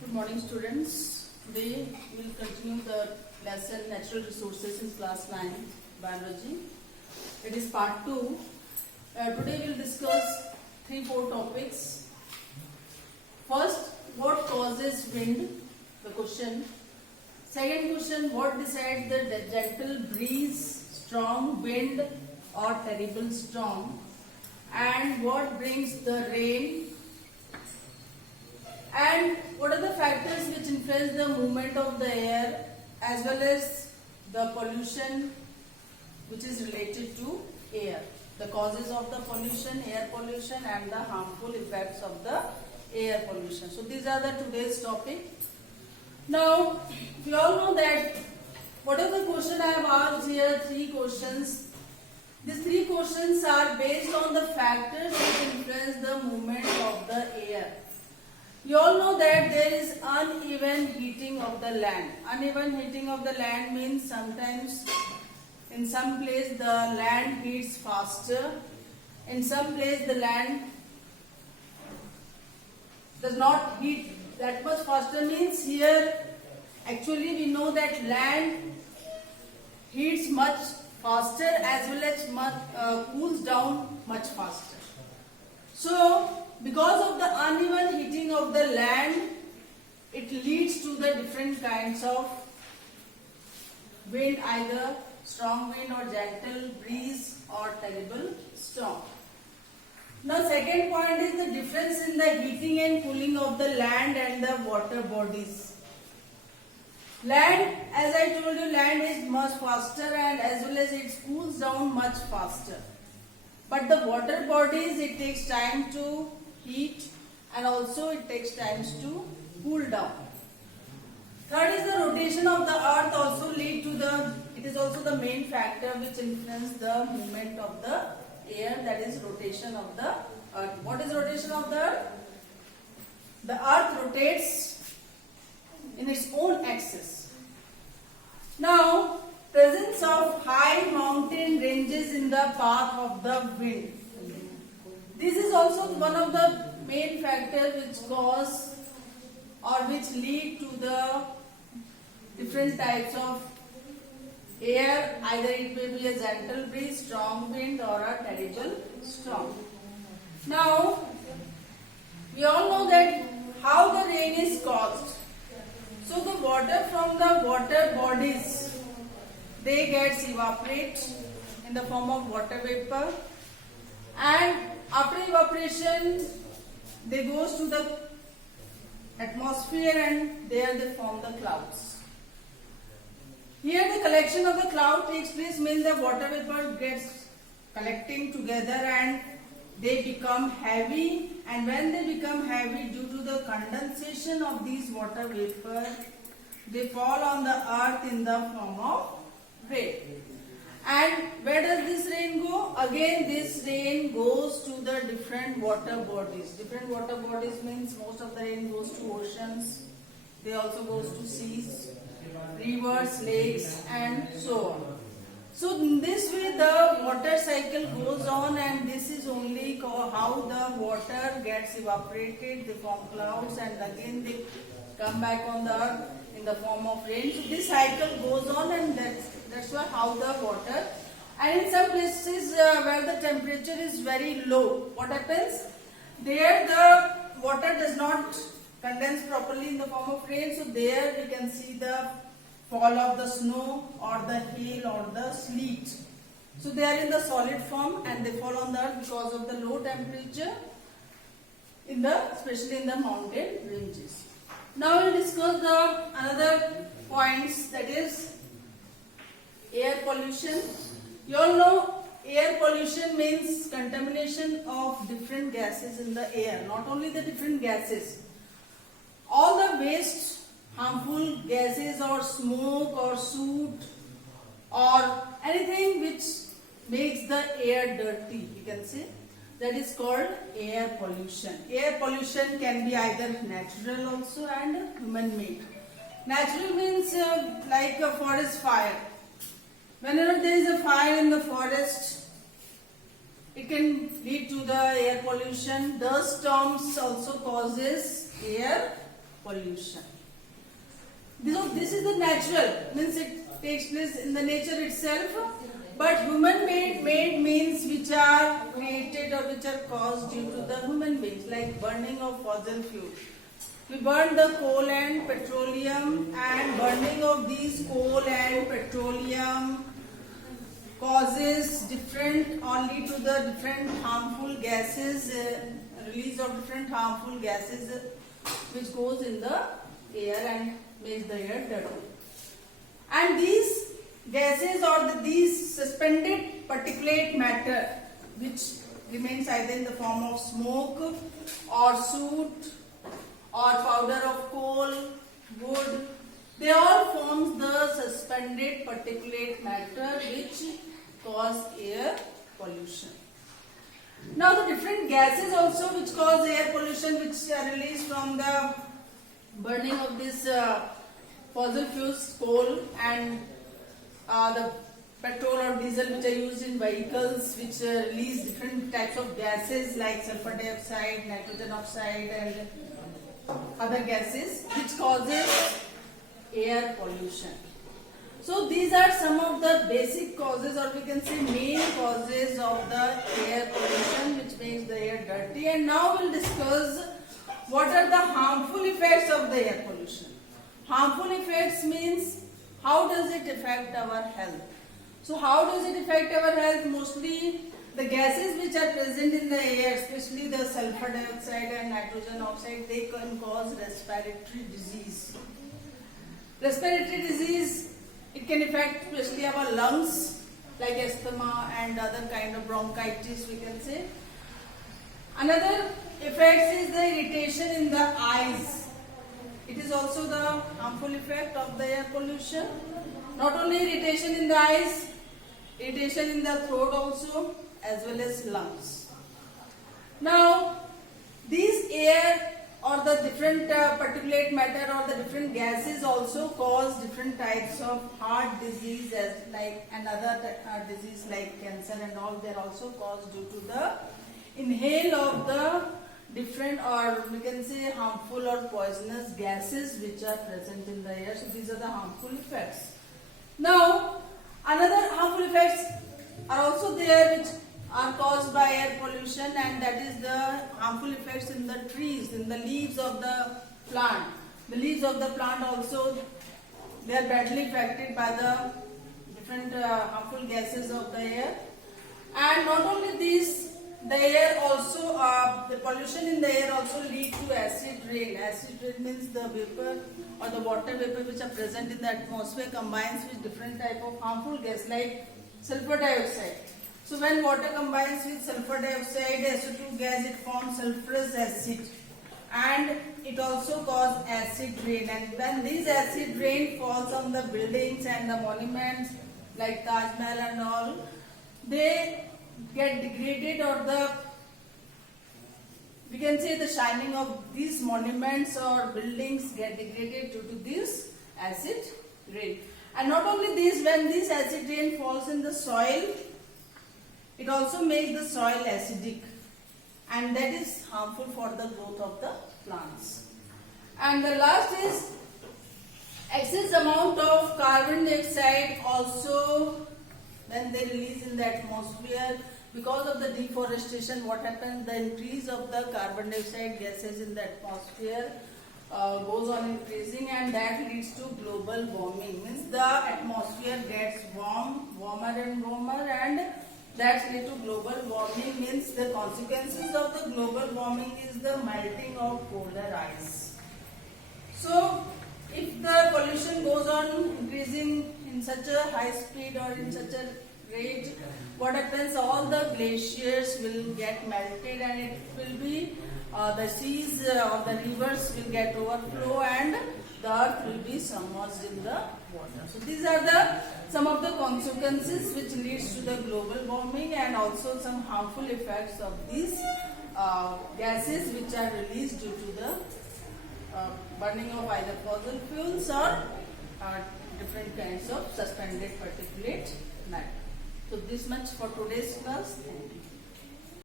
Good morning, students. Today we will continue the lesson Natural Resources in class 9 Biology. It is part 2. Today we will discuss 3-4 topics. First, what causes wind? The question. Second question, what decides the gentle breeze, strong wind or terrible storm? And what brings the rain? And what are the factors which influence the movement of the air as well as the pollution which is related to air? The causes of the pollution, air pollution and the harmful effects of the air pollution. So these are the today's topic. Now we all know that whatever the question I have asked here, 3 questions. These 3 questions are based on the factors which influence the movement of the air. You all know that there is uneven heating of the land. Uneven heating of the land means sometimes in some place the land heats faster. In some place the land does not heat that much faster. Means here actually we know that land heats much faster as well as cools down much faster. So because of the uneven heating of the land, it leads to the different kinds of wind, either strong wind or gentle breeze or terrible storm. Now second point is the difference in the heating and cooling of the land and the water bodies. Land, as I told you, land is much faster and as well as it cools down much faster. But the water bodies, it takes time to heat and also it takes time to cool down. Third is the rotation of the earth also it is also the main factor which influences the movement of the air, that is rotation of the earth. What is rotation of the earth? The earth rotates in its own axis. Now, presence of high mountain ranges in the path of the wind. This is also one of the main factors which cause or which lead to the different types of air. Either it may be a gentle breeze, strong wind or a terrible storm. Now, we all know that how the rain is caused. So the water from the water bodies, they get evaporate in the form of water vapor, and after evaporation they goes to the atmosphere and there they form the clouds. Here the collection of the cloud takes place, means the water vapor gets collecting together and they become heavy, and when they become heavy due to the condensation of these water vapor, they fall on the earth in the form of rain. And where does this rain go? Again this rain goes to the different water bodies. Different water bodies means most of the rain goes to oceans, they also goes to seas, rivers, lakes and so on. So in this way the water cycle goes on, and this is only how the water gets evaporated, they form clouds and again they come back on the earth in the form of rain. So this cycle goes on, and that's why how the water. And in some places where the temperature is very low, what happens? There the water does not condense properly in the form of rain. So there we can see the fall of the snow or the hail or the sleet. So they are in the solid form and they fall on the earth because of the low temperature especially in the mountain ranges. Now we will discuss the another points, that is air pollution. You all know air pollution means contamination of different gases in the air. Not only the different gases, all the waste, harmful gases or smoke or soot or anything which makes the air dirty, you can say, that is called air pollution. Air pollution can be either natural also and human made. Natural means like a forest fire. Whenever there is a fire in the forest, it can lead to the air pollution. Dust storms also causes air pollution. So this is the natural, means it takes place in the nature itself, but human made means which are created or which are caused due to the human beings, like burning of fossil fuel. We burn the coal and petroleum, and burning of these coal and petroleum causes different, only to the different harmful gases, release of different harmful gases which goes in the air and makes the air dirty. And these gases or these suspended particulate matter which remains either in the form of smoke or soot or powder of coal, wood, they all form the suspended particulate matter which cause air pollution. Now the different gases also which cause air pollution, which are released from the burning of this fossil fuels, coal and the petrol or diesel which are used in vehicles, which release different types of gases like sulfur dioxide, nitrogen oxide and other gases which causes air pollution. So these are some of the basic causes, or we can say main causes of the air pollution which makes the air dirty. And now we'll discuss what are the harmful effects of the air pollution. Harmful effects means how does it affect our health. So how does it affect our health? Mostly the gases which are present in the air, especially the sulfur dioxide and nitrogen oxide, they can cause respiratory disease. Respiratory disease, it can affect especially our lungs, like asthma and other kind of bronchitis, we can say. Another effect is the irritation in the eyes. It is also the harmful effect of the air pollution. Not only irritation in the eyes, irritation in the throat also, as well as lungs. Now, these air or the different particulate matter or the different gases also cause different types of heart disease, as like another disease like cancer and all. They are also caused due to the inhale of the different, or we can say harmful or poisonous gases which are present in the air. So these are the harmful effects. Now, another harmful effects are also there which are caused by air pollution, and that is the harmful effects in the trees, in the leaves of the plant. The leaves of the plant also, they are badly affected by the different harmful gases of the air. And not only these, the air also, the pollution in the air also lead to acid rain. Acid rain means the vapor or the water vapor which are present in the atmosphere combines with different type of harmful gas like sulfur dioxide. So when water combines with sulfur dioxide, SO2 gas, it forms sulfurous acid, and it also causes acid rain. And when this acid rain falls on the buildings and the monuments like Taj Mahal and all, they get degraded, or we can say the shining of these monuments or buildings get degraded due to this acid rain. And not only this, when this acid rain falls in the soil, it also makes the soil acidic, and that is harmful for the growth of the plants. And the last is excess amount of carbon dioxide also when they release in the atmosphere. Because of the deforestation, what happens, the increase of the carbon dioxide gases in the atmosphere goes on increasing, and that leads to global warming. Means the atmosphere gets warmer and warmer, and that leads to global warming. Means the consequences of the global warming is the melting of polar ice. So if the pollution goes on increasing in such a high speed or in such a rate, what happens, all the glaciers will get melted, and it will be the seas or the rivers will get overflow, and the earth will be submerged in the water. So these are some of the consequences which leads to the global warming, and also some harmful effects of these gases which are released due to the burning of either fossil fuels or different kinds of suspended particulate matter. So this much for today's class. Thank you.